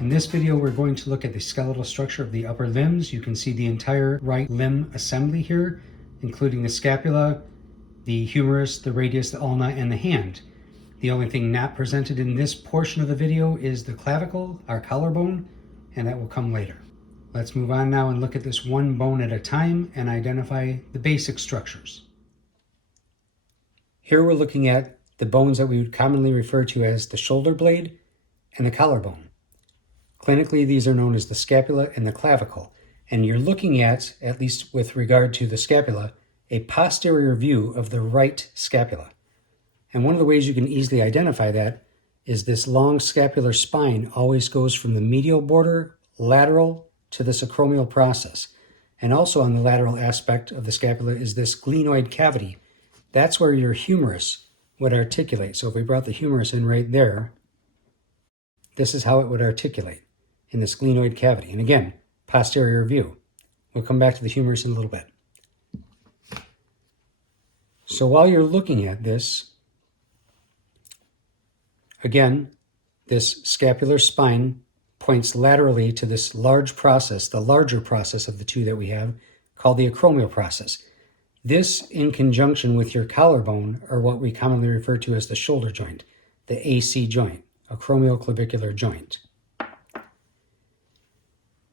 In this video, we're going to look at the skeletal structure of the upper limbs. You can see the entire right limb assembly here, including the scapula, the humerus, the radius, the ulna, and the hand. The only thing not presented in this portion of the video is the clavicle, our collarbone, and that will come later. Let's move on now and look at this one bone at a time and identify the basic structures. Here we're looking at the bones that we would commonly refer to as the shoulder blade and the collarbone. Clinically, these are known as the scapula and the clavicle, and you're looking at least with regard to the scapula, a posterior view of the right scapula. And one of the ways you can easily identify that is this long scapular spine always goes from the medial border lateral to this acromial process. And also on the lateral aspect of the scapula is this glenoid cavity. That's where your humerus would articulate. So if we brought the humerus in right there, this is how it would articulate in this glenoid cavity. And again, posterior view. We'll come back to the humerus in a little bit. So while you're looking at this, again, this scapular spine points laterally to this large process, the larger process of the two that we have, called the acromial process. This, in conjunction with your collarbone, are what we commonly refer to as the shoulder joint, the AC joint, acromioclavicular joint.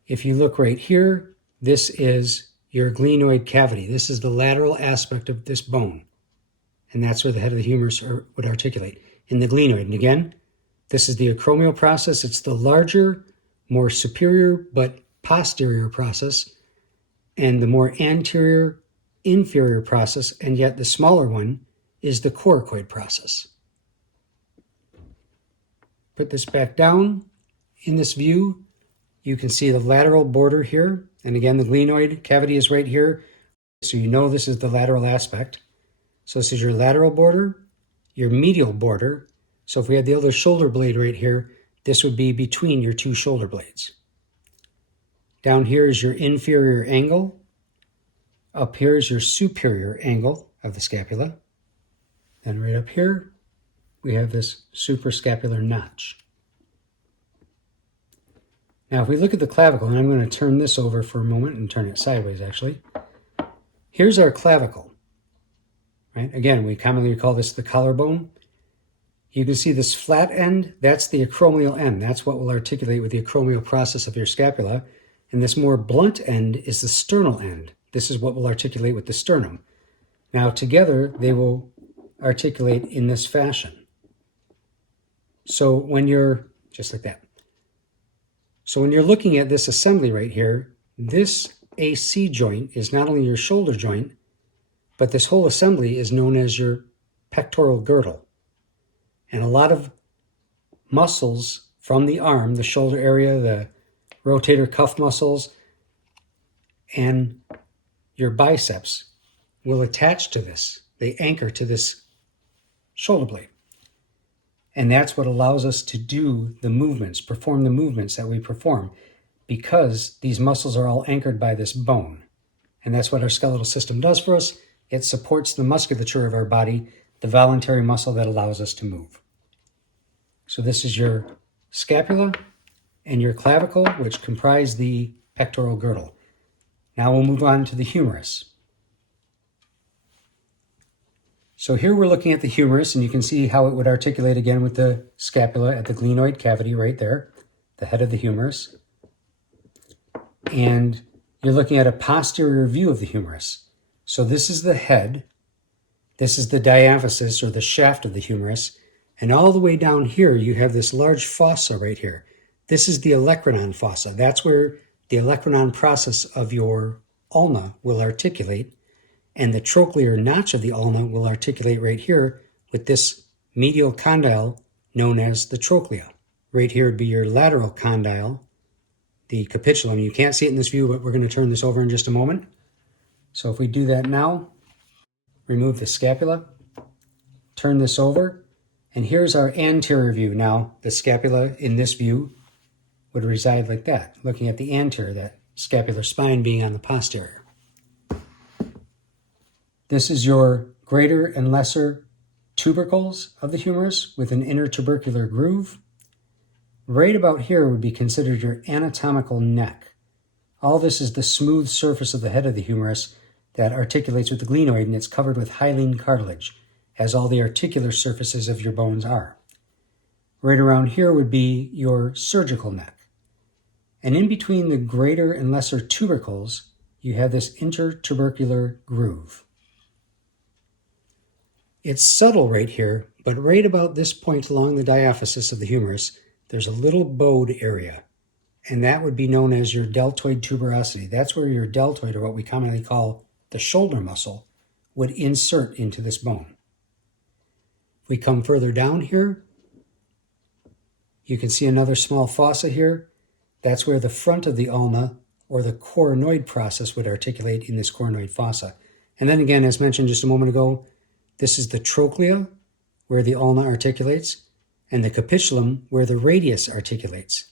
If you look right here, this is your glenoid cavity. This is the lateral aspect of this bone, and that's where the head of the humerus would articulate, in the glenoid. And again, this is the acromial process. It's the larger, more superior, but posterior process, and the more anterior, inferior process, and yet the smaller one is the coracoid process. Put this back down. In this view, you can see the lateral border here, and again, the glenoid cavity is right here, so you know this is the lateral aspect. So this is your lateral border, your medial border. So if we had the other shoulder blade right here, this would be between your two shoulder blades. Down here is your inferior angle. Up here is your superior angle of the scapula. Then right up here, we have this suprascapular notch. Now, if we look at the clavicle, and I'm going to turn this over for a moment and turn it sideways, actually. Here's our clavicle. Right? Again, we commonly call this the collarbone. You can see this flat end, that's the acromial end. That's what will articulate with the acromial process of your scapula. And this more blunt end is the sternal end. This is what will articulate with the sternum. Now, together, they will articulate in this fashion. So when you're, just like that. So when you're looking at this assembly right here, this AC joint is not only your shoulder joint, but this whole assembly is known as your pectoral girdle. And a lot of muscles from the arm, the shoulder area, the rotator cuff muscles, and your biceps will attach to this. They anchor to this shoulder blade. And that's what allows us to do the movements, perform the movements that we perform, because these muscles are all anchored by this bone. And that's what our skeletal system does for us. It supports the musculature of our body, the voluntary muscle that allows us to move. So this is your scapula and your clavicle, which comprise the pectoral girdle. Now we'll move on to the humerus. So here we're looking at the humerus, and you can see how it would articulate again with the scapula at the glenoid cavity right there, the head of the humerus. And you're looking at a posterior view of the humerus. So this is the head, this is the diaphysis or the shaft of the humerus, and all the way down here you have this large fossa right here. This is the olecranon fossa. That's where the olecranon process of your ulna will articulate, and the trochlear notch of the ulna will articulate right here with this medial condyle known as the trochlea. Right here would be your lateral condyle, the capitulum. You can't see it in this view, but we're going to turn this over in just a moment. So if we do that now, remove the scapula, turn this over, and here's our anterior view. Now, the scapula in this view would reside like that, looking at the anterior, that scapular spine being on the posterior. This is your greater and lesser tubercles of the humerus with an intertubercular groove. Right about here would be considered your anatomical neck. All this is the smooth surface of the head of the humerus that articulates with the glenoid, and it's covered with hyaline cartilage, as all the articular surfaces of your bones are. Right around here would be your surgical neck. And in between the greater and lesser tubercles, you have this intertubercular groove. It's subtle right here, but right about this point along the diaphysis of the humerus, there's a little bowed area, and that would be known as your deltoid tuberosity. That's where your deltoid, or what we commonly call the shoulder muscle, would insert into this bone. If we come further down here, you can see another small fossa here. That's where the front of the ulna, or the coronoid process, would articulate in this coronoid fossa. And then again, as mentioned just a moment ago, this is the trochlea, where the ulna articulates, and the capitulum, where the radius articulates.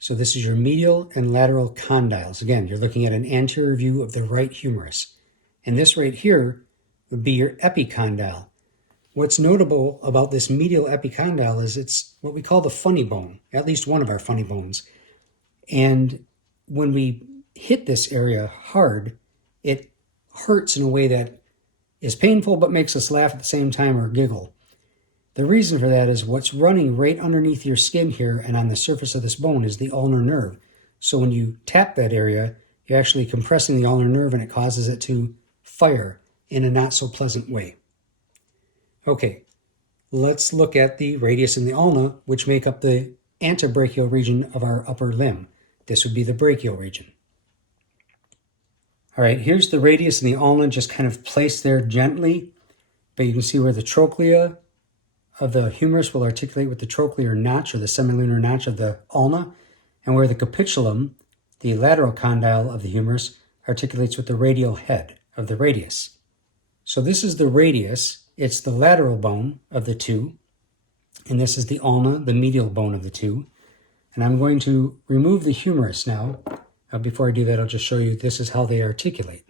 So this is your medial and lateral condyles. Again, you're looking at an anterior view of the right humerus. And this right here would be your epicondyle. What's notable about this medial epicondyle is it's what we call the funny bone, at least one of our funny bones. And when we hit this area hard, it hurts in a way that is painful but makes us laugh at the same time or giggle. The reason for that is what's running right underneath your skin here and on the surface of this bone is the ulnar nerve. So when you tap that area, you're actually compressing the ulnar nerve, and it causes it to fire in a not so pleasant way. Okay, let's look at the radius and the ulna, which make up the antebrachial region of our upper limb. This would be the brachial region. All right, here's the radius and the ulna just kind of placed there gently, but you can see where the trochlea of the humerus will articulate with the trochlear notch, or the semilunar notch of the ulna, and where the capitulum, the lateral condyle of the humerus, articulates with the radial head of the radius. So this is the radius. It's the lateral bone of the two, and this is the ulna, the medial bone of the two. And I'm going to remove the humerus now. Before I do that, I'll just show you this is how they articulate.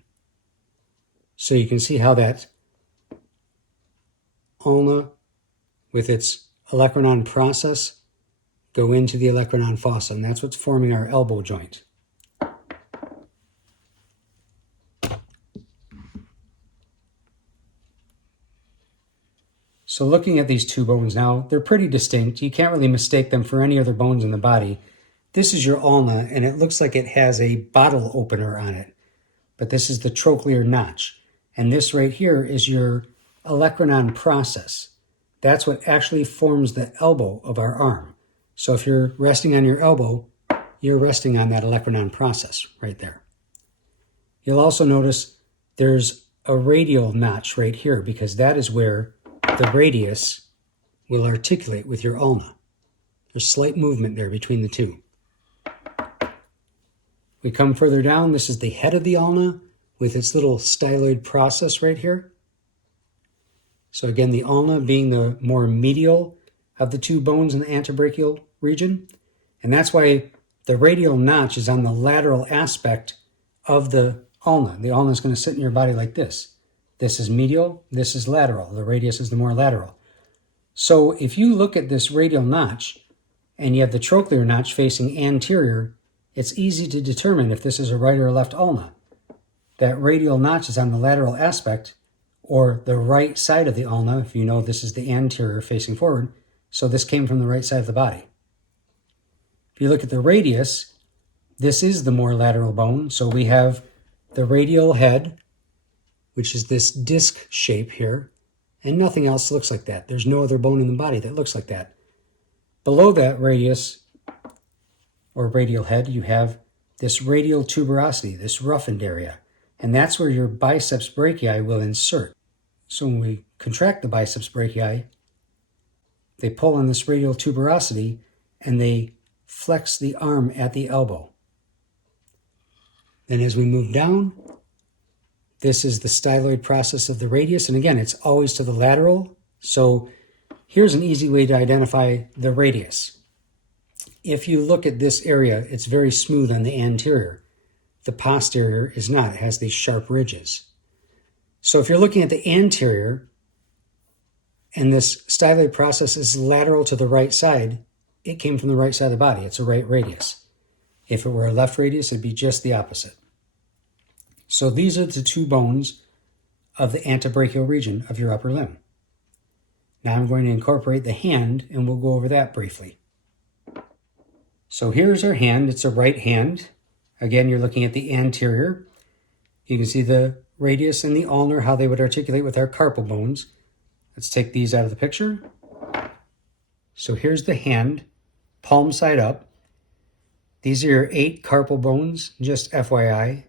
So you can see how that ulna with its olecranon process go into the olecranon fossa, and that's what's forming our elbow joint. So looking at these two bones now, they're pretty distinct. You can't really mistake them for any other bones in the body. This is your ulna, and it looks like it has a bottle opener on it, but this is the trochlear notch. And this right here is your olecranon process. That's what actually forms the elbow of our arm. So if you're resting on your elbow, you're resting on that olecranon process right there. You'll also notice there's a radial notch right here, because that is where the radius will articulate with your ulna. There's slight movement there between the two. We come further down, this is the head of the ulna with its little styloid process right here. So again, the ulna being the more medial of the two bones in the antebrachial region. And that's why the radial notch is on the lateral aspect of the ulna. The ulna is going to sit in your body like this. This is medial, this is lateral. The radius is the more lateral. So if you look at this radial notch and you have the trochlear notch facing anterior, it's easy to determine if this is a right or a left ulna. That radial notch is on the lateral aspect, or the right side of the ulna, if you know this is the anterior facing forward, so this came from the right side of the body. If you look at the radius, this is the more lateral bone, so we have the radial head, which is this disc shape here, and nothing else looks like that. There's no other bone in the body that looks like that. Below that radius, or radial head, you have this radial tuberosity, this roughened area, and that's where your biceps brachii will insert. So when we contract the biceps brachii, they pull on this radial tuberosity and they flex the arm at the elbow. Then as we move down, this is the styloid process of the radius, and again, it's always to the lateral. So here's an easy way to identify the radius. If you look at this area, it's very smooth on the anterior. The posterior is not. It has these sharp ridges. So if you're looking at the anterior, and this styloid process is lateral to the right side, it came from the right side of the body. It's a right radius. If it were a left radius, it'd be just the opposite. So these are the two bones of the antebrachial region of your upper limb. Now I'm going to incorporate the hand, and we'll go over that briefly. So here's our hand. It's a right hand. Again, you're looking at the anterior. You can see the radius and the ulnar, how they would articulate with our carpal bones. Let's take these out of the picture. So here's the hand, palm side up. These are your 8 carpal bones, just FYI.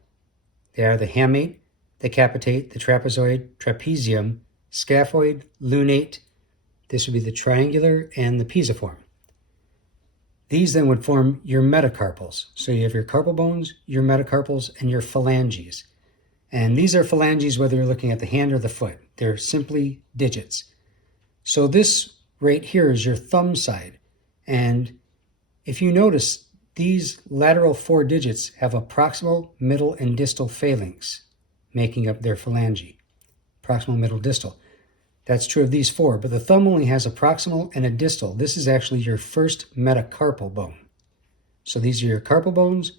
They are the hamate, the capitate, the trapezoid, trapezium, scaphoid, lunate. This would be the triangular and the pisiform. These then would form your metacarpals. So you have your carpal bones, your metacarpals, and your phalanges. And these are phalanges whether you're looking at the hand or the foot. They're simply digits. So this right here is your thumb side. And if you notice, these lateral 4 digits have a proximal, middle, and distal phalanx making up their phalange. Proximal, middle, distal. That's true of these 4, but the thumb only has a proximal and a distal. This is actually your first metacarpal bone. So these are your carpal bones,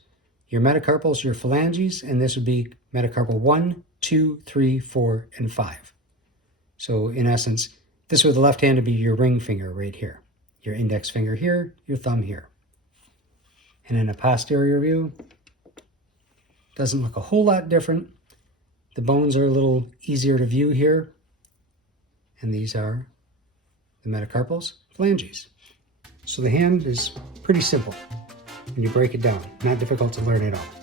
your metacarpals, your phalanges, and this would be metacarpal 1, 2, 3, 4, and 5. So in essence, this with the left hand would be your ring finger right here. Your index finger here, your thumb here. And in a posterior view, doesn't look a whole lot different. The bones are a little easier to view here. And these are the metacarpals, phalanges. So the hand is pretty simple when you break it down. Not difficult to learn at all.